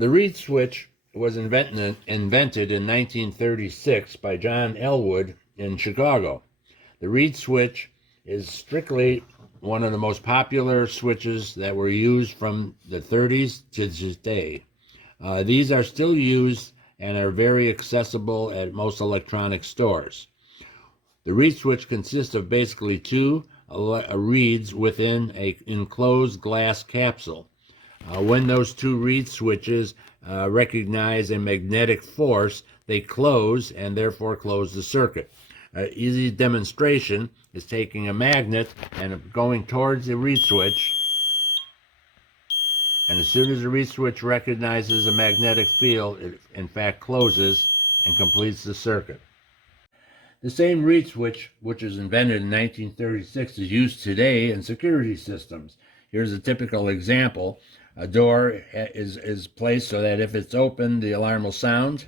The reed switch was invented in 1936 by John Elwood in Chicago. The reed switch is strictly one of the most popular switches that were used from the 30s to today. These are still used and are very accessible at most electronic stores. The reed switch consists of basically two reeds within an enclosed glass capsule. When those two reed switches recognize a magnetic force, they close and therefore close the circuit. Easy demonstration is taking a magnet and going towards the reed switch, and as soon as the reed switch recognizes a magnetic field, it in fact closes and completes the circuit. The same reed switch, which was invented in 1936, is used today in security systems. Here's a typical example. A door is placed so that if it's open, the alarm will sound.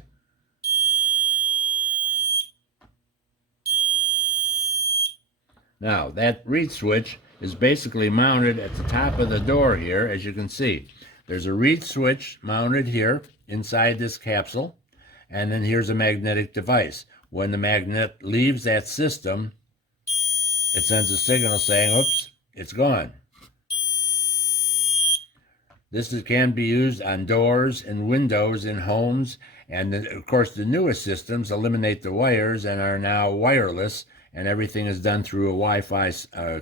Now, that reed switch is basically mounted at the top of the door here, as you can see. There's a reed switch mounted here inside this capsule, and then here's a magnetic device. When the magnet leaves that system, it sends a signal saying, oops, it's gone. This can be used on doors and windows in homes, and of course the newest systems eliminate the wires and are now wireless, and everything is done through a Wi-Fi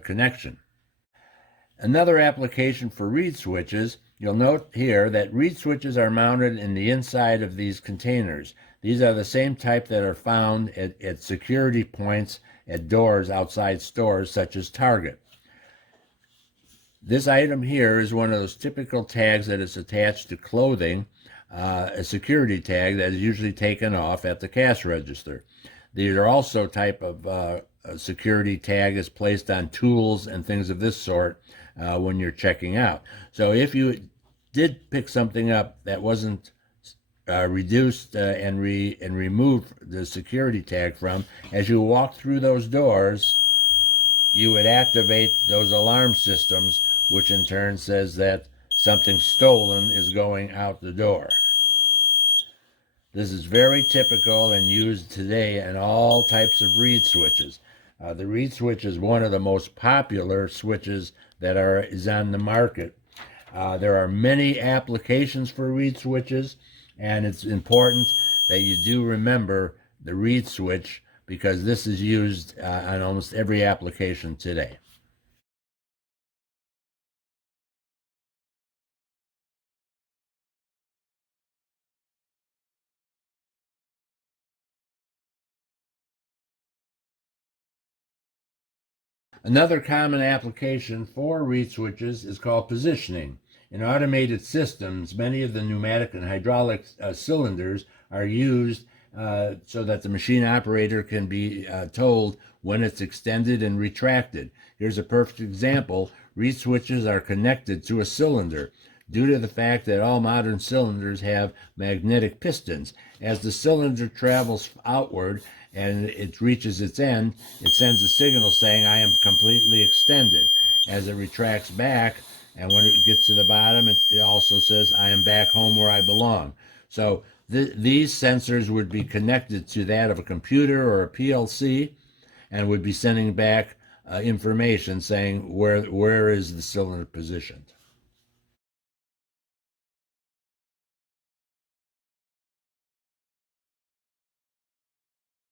connection. Another application for reed switches, you'll note here that reed switches are mounted in the inside of these containers. These are the same type that are found at security points at doors outside stores such as Target. This item here is one of those typical tags that is attached to clothing, a security tag that is usually taken off at the cash register. These are also type of a security tag is placed on tools and things of this sort when you're checking out. So if you did pick something up that wasn't reduced and removed the security tag from, as you walk through those doors, you would activate those alarm systems, which in turn says that something stolen is going out the door. This is very typical and used today in all types of reed switches. The reed switch is one of the most popular switches that is on the market. There are many applications for reed switches, and it's important that you do remember the reed switch because this is used on almost every application today. Another common application for reed switches is called positioning. In automated systems, many of the pneumatic and hydraulic cylinders are used so that the machine operator can be told when it's extended and retracted. Here's a perfect example. Reed switches are connected to a cylinder due to the fact that all modern cylinders have magnetic pistons. As the cylinder travels outward and it reaches its end, it sends a signal saying, I am completely extended. As it retracts back, and when it gets to the bottom, it also says, I am back home where I belong. So these sensors would be connected to that of a computer or a PLC and would be sending back information saying where is the cylinder positioned.